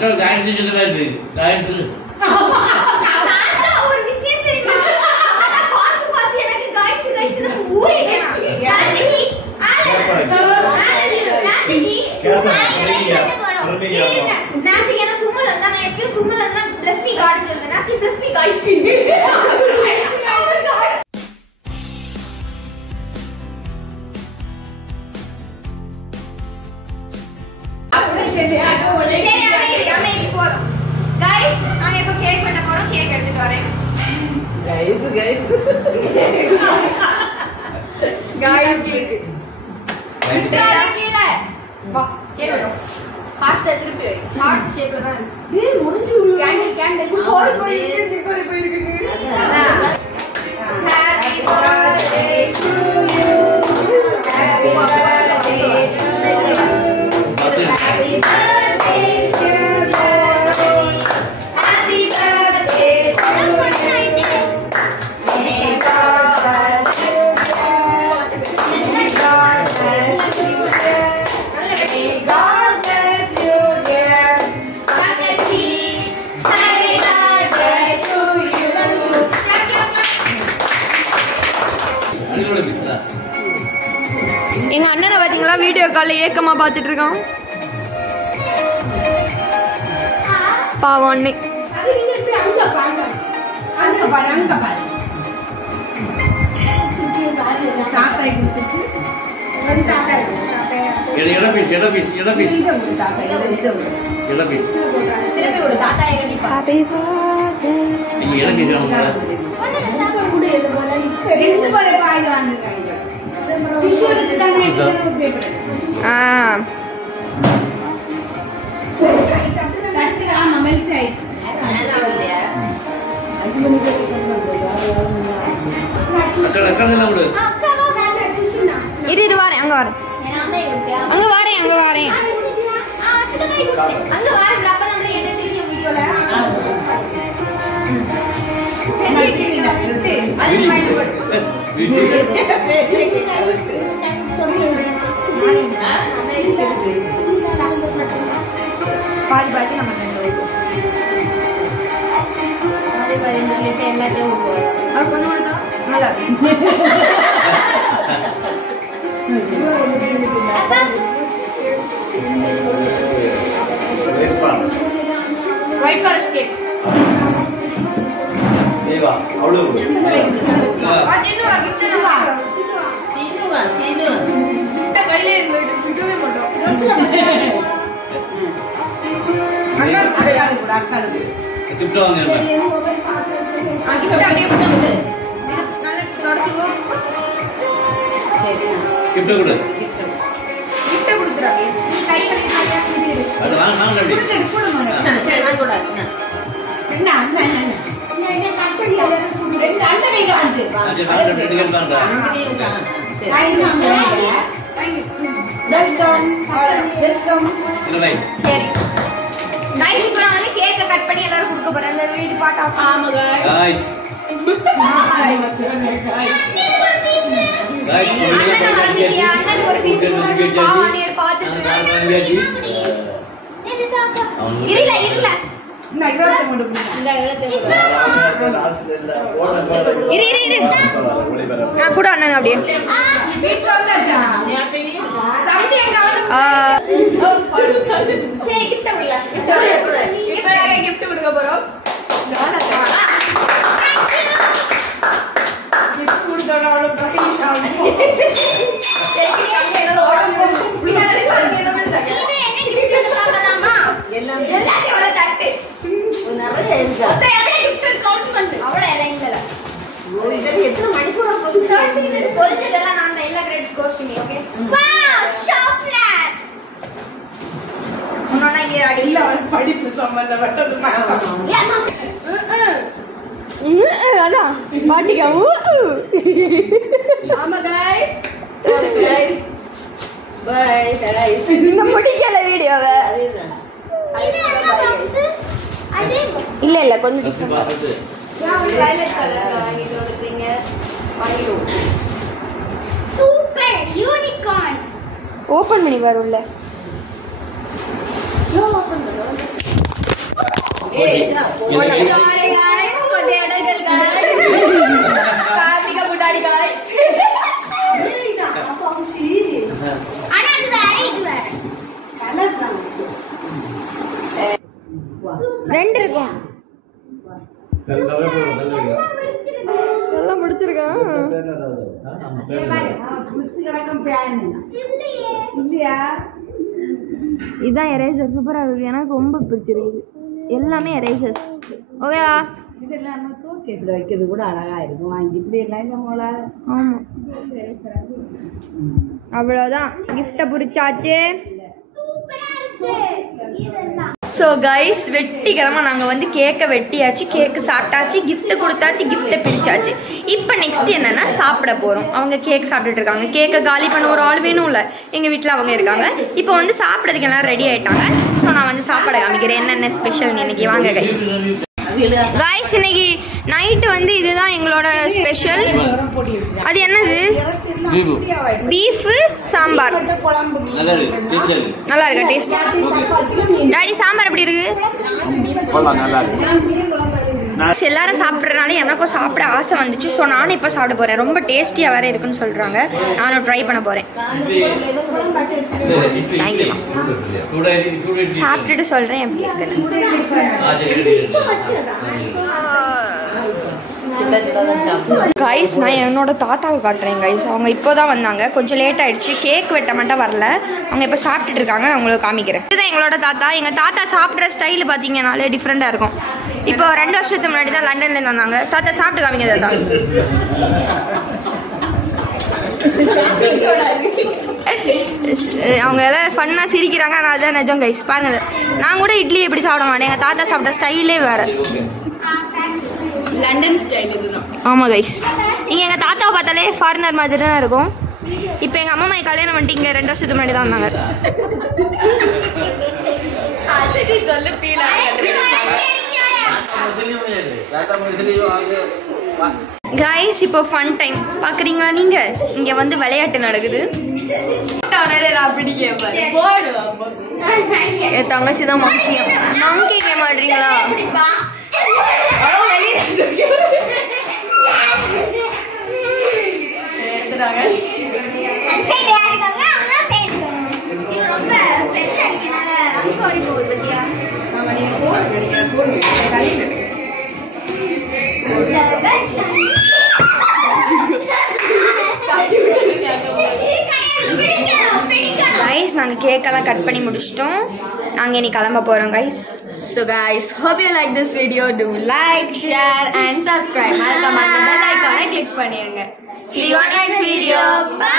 மக்கள் காயத்ரி சொல்ல காயத்ரி காயத்ரி ஒரு விஷயம் தெரியுமா பார்த்து எனக்கு காய்ச்சி ஊறிட்டேன் எங்க அண்ணனை பாத்தீங்களா வீடியோ கால்ல ஏக்கமா பாத்துட்டு இருக்கான் பாவம் அண்ணே இரு வாரேன் அங்க வாரேன் அங்க வாரேன் அங்க வாரேன் அங்க வாரேன் அப்ப நம்ம என்ன தெரியும் வீடியோல பாதி பாதி நம்ம எல்லாத்தையும் White forest cake. Eva, avlo. Chinu. Ita kaile video me moto. Akka. Gift vaanga. Gift அப்படியே போடு. நல்ல தொடச்சுக்கோ. Gift கொடு. Gift கொடுத்துறா. நீ கை கழுவி நல்லா குடிரு. அது வாங்க அப்படி. சரி நான் கூட. என்ன கட் பண்ணி அத ரெண்டு அந்த கையில வந்து. அது வாங்க ரெடிகள் தாங்க. வெல்கம். இல்லை. சரி. गाइस இப்போ நான் வந்து கேக்க கட் பண்ணி எல்லாரும் கொடுக்க போறேன். அந்த வீடியோ பார்ட் ஆஃப். ஆமா गाइस. அண்ணன் ஒரு பீஸ் பாவனியர் பாத்துட்டு இருல நான் இவ்வளவு கொண்டு இந்த இவ்வளவு இரு நான் கூட அண்ணன் அப்படியே வீட்ல வந்தாச்சா தம்பி எங்க சரி gift கொடுங்க gift கொடுக்க போறோம் gift கொடுத்தா அவளோ ப்ளீஸ் ஆகும் சரி கங்க ஏதோ ஓட பின்னாடி பாருங்க ஏதோ இது என்ன gift சாப்பிடலாமா எல்லாத்தையும் அவள தட்டு உனவே எழுதா ஒரே gift கவுண்ட் பண்ணு அவள எல்லாம் இல்லல ஓ இது எத்தனை மணிக்கூட போகுது போகுதெல்லாம் நான் எல்லா கிரேட் கோஸ்டிங் ஓகே வாவ் ஷாப்லர் உன்னோட இங்க அடியில அவ படிப்பு சம்பந்தப்பட்டது அதான் பாட்டிகா ஆமா गाइस பை गाइस இன்னும் முடிக்கல வீடியோவை இது என்ன பாக்ஸ் அதே இல்ல இல்ல கொஞ்சம் டிஃபரண்ட் பாத்து வயலட் கலர் வாங்கிட்டு வந்துட்டீங்க வாங்கிடுவோம் சூப்பர் யூனிகார்ன் ஓபன் பண்ணி பாரு உள்ள ஓபன் பண்ணு ரெண்டு இருக்கும். எல்லாம் பிடிச்சிருக்கா? இதுதான் எரேசர். சூப்பரா இருக்கு. எனக்கு ரொம்ப பிடிச்சிருக்கு. எல்லாமே எரேசர்ஸ். ஓகேவா? இதெல்லாம் நம்ம ஷோகேஸ்ல வைக்கிறது கூட அழகா இருக்கும். வாங்கி இப்படி எல்லாம் இந்த மோள. ஆமா. அவ்வளவுதான். கிஃப்ட புடிச்சாச்சு. ஸோ கைஸ், வெட்டிக்கிழமை நாங்கள் வந்து கேக்கை வெட்டியாச்சு, கேக்கு சாப்பிட்டாச்சு, கிஃப்ட்டு கொடுத்தாச்சு, கிஃப்ட்டை பிரிச்சாச்சு. இப்போ நெக்ஸ்ட் என்னன்னா சாப்பிட போகிறோம். அவங்க கேக் சாப்பிட்டுட்டு இருக்காங்க. கேக்கை காலி பண்ண ஒரு ஆள் வேணும்ல, எங்கள் வீட்டில் அவங்க இருக்காங்க. இப்போ வந்து சாப்பிட்றதுக்கு எல்லாம் ரெடி ஆகிட்டாங்க. ஸோ நான் வந்து சாப்பாட காமிக்கிறேன் என்னென்ன ஸ்பெஷல் இன்னைக்கு. வாங்க கைஸ். காய்ஸ், இன்னைக்கு நைட்டு வந்து இதுதான் எங்களோட ஸ்பெஷல். அது என்னது? பீஃப் சாம்பார். நல்லா இருக்கா டேஸ்ட்? டாடி சாம்பார் எப்படி இருக்கு? எல்லாரும் சாப்பிட்றதுனால எனக்கும் சாப்பிட ஆசை வந்துச்சு. ஸோ நானும் இப்போ சாப்பிட போறேன். ரொம்ப டேஸ்டியா வேற இருக்குன்னு சொல்றாங்க. நானும் ட்ரை பண்ண போறேன். சாப்பிட்டுட்டு சொல்றேன் எப்படி இருக்கு. கைஸ், நான் என்னோட தாத்தாவை காட்டுறேன் கைஸ். அவங்க இப்போதான் வந்தாங்க, கொஞ்சம் லேட் ஆயிடுச்சு. கேக் வெட்ட மட்டும் வரல. அவங்க இப்போ சாப்பிட்டுட்டு இருக்காங்க. நான் உங்களுக்கு காமிக்கிறேன். இதுதான் எங்களோட தாத்தா. எங்க தாத்தா சாப்பிட்ற ஸ்டைல் பார்த்தீங்கன்னாலே டிஃப்ரெண்டா இருக்கும். இப்போ 2 வருஷத்துக்கு முன்னாடி தான் லண்டன்லேருந்து வந்தாங்க. தாத்தா சாப்பிட்டு காமிங்க தாத்தா. அவங்க எல்லாம் ஃபன்னா சிரிக்கிறாங்க. ஆனால் அதுதான் நிஜம் கைஸ். பாருங்க, நான் கூட இட்லி எப்படி சாப்பிட மாட்டேன். எங்கள் தாத்தா சாப்பிட்ற ஸ்டைலே வேற. லண்டன் ஸ்டைல் இதுதான். ஆமாம் கைஸ், நீங்கள் எங்கள் தாத்தாவை பார்த்தாலே ஃபாரினர் மாதிரி தான் இருக்கும். இப்போ எங்கள் அம்மா அம்மா கல்யாணம் பண்ணிட்டு இங்கே 2 வருஷத்துக்கு முன்னாடி தான் வந்தாங்க. கைஸ், இப்போ ஃபன் டைம் பார்க்குறீங்களா நீங்கள்? இங்கே வந்து விளையாட்டு நடக்குது. என் தங்கச்சி தான் மங்கி கேம் ஆடுறீங்களா? கைஸ், நாங்கள் கேக்கெல்லாம் கட் பண்ணி முடிச்சிட்டோம். நாங்கள் இனி கிளம்ப போகிறோம் guys. So guys, hope you like this video. Do like, share and subscribe. மறக்காம அந்த bell icon-ஐ click பண்ணிருங்க. See you on next video. Bye.